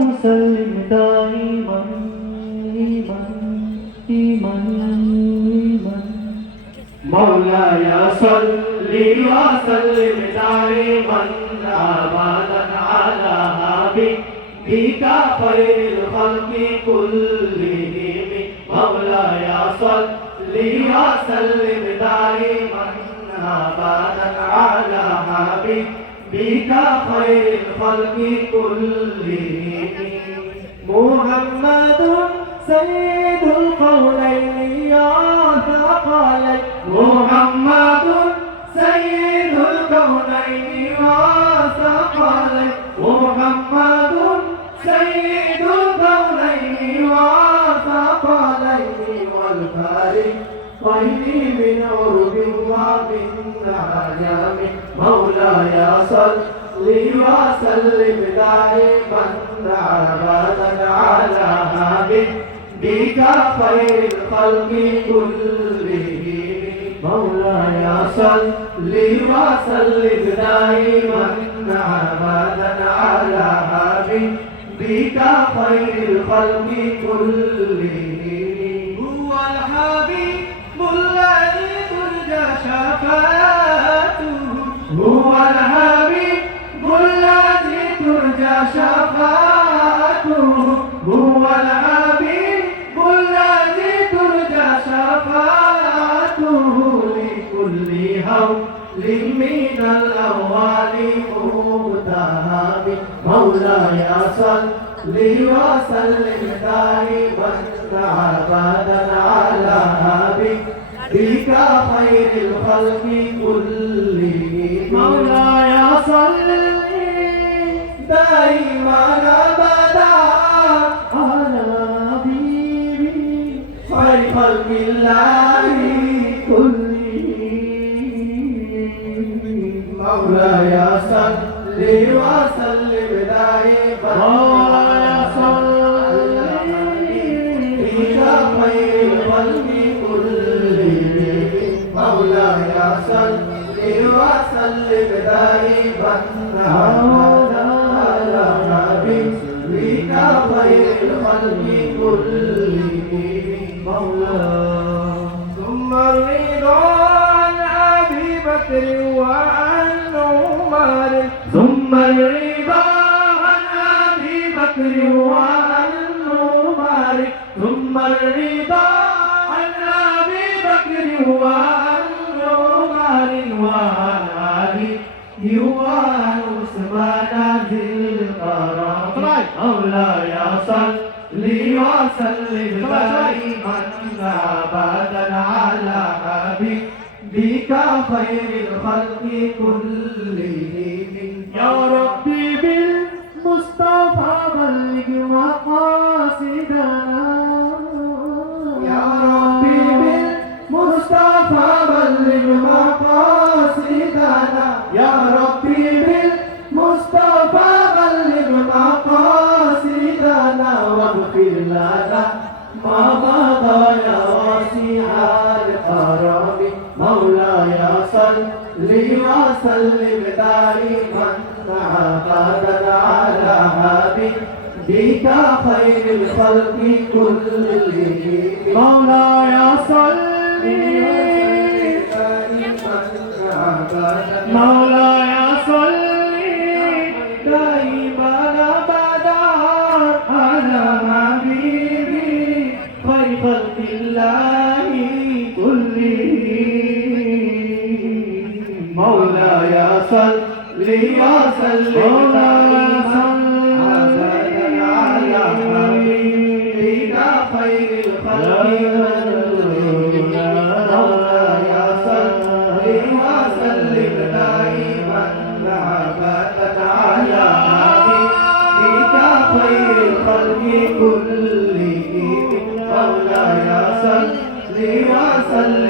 وسلم دائما مولاي صل وسلم دائما أبدا على حبيبك خير الخلق كلهم مولاي صل وسلم دائما أبدا على حبيبك خير الخلق كلهم محمد سيد القولين يا ثقلين محمد سيد الكونين وثقلين محمد سيد الكونين وثقلين والفارقين من عرب ومن عجم مولاي صل وسلم دائما أبدا على حبيبك خير الخلق كلهم مولاي صل وسلم دائما أبدا على حبيبك خير الخلق كلهم هو الحبيب الذي ترجى شفاعته هو الحبيب الذي ترجى شفاعته هو الحبيب الذي ترجى شفاعته لكل هول من الأهوال متهاب مولاي صل وسلم دائما أبدا على حبيبك خير الخلق كلهم مولاي صل دائما أبدا على حبيبي خير خلق الله كلهم مولاي صل وسلم دائما مولاي صل خير الخلق كلهم مولاي صل وسلم دائما أبدا على حبيبك خير الخلق كلهم مولاي ثم الرضا عن أبي بكر وعن عمر ثم الرضا عن أبي بكر وعن عمر ثم الرضا عن أبي بكر وعن عمر وعن علي وعن عثمان ذي الكرم مولاي صل وسلم دائما أبدا على حبيبك خير الخلق كلهم يا ربي بالمصطفى بلغ مقاصدنا يا ربي بالمصطفى بلغ مقاصدنا يا ربي بالمصطفى بلغ مقاصدنا واغفر لنا ما مضى يا واسع الكرم مولاي صل وسلم دائما أبدا على حبيبك خير الخلق كلهم مولاي صل مولاي صل دائما أبدا على حبيبي خير خلق الله كلهم مولاي صل وسلم دائما أبدا على حبيبك خير الخلق كلهم مولاي صل وسلم دائما أبدا على حبيبك خير الخلق كلهم مولاي صل وسلم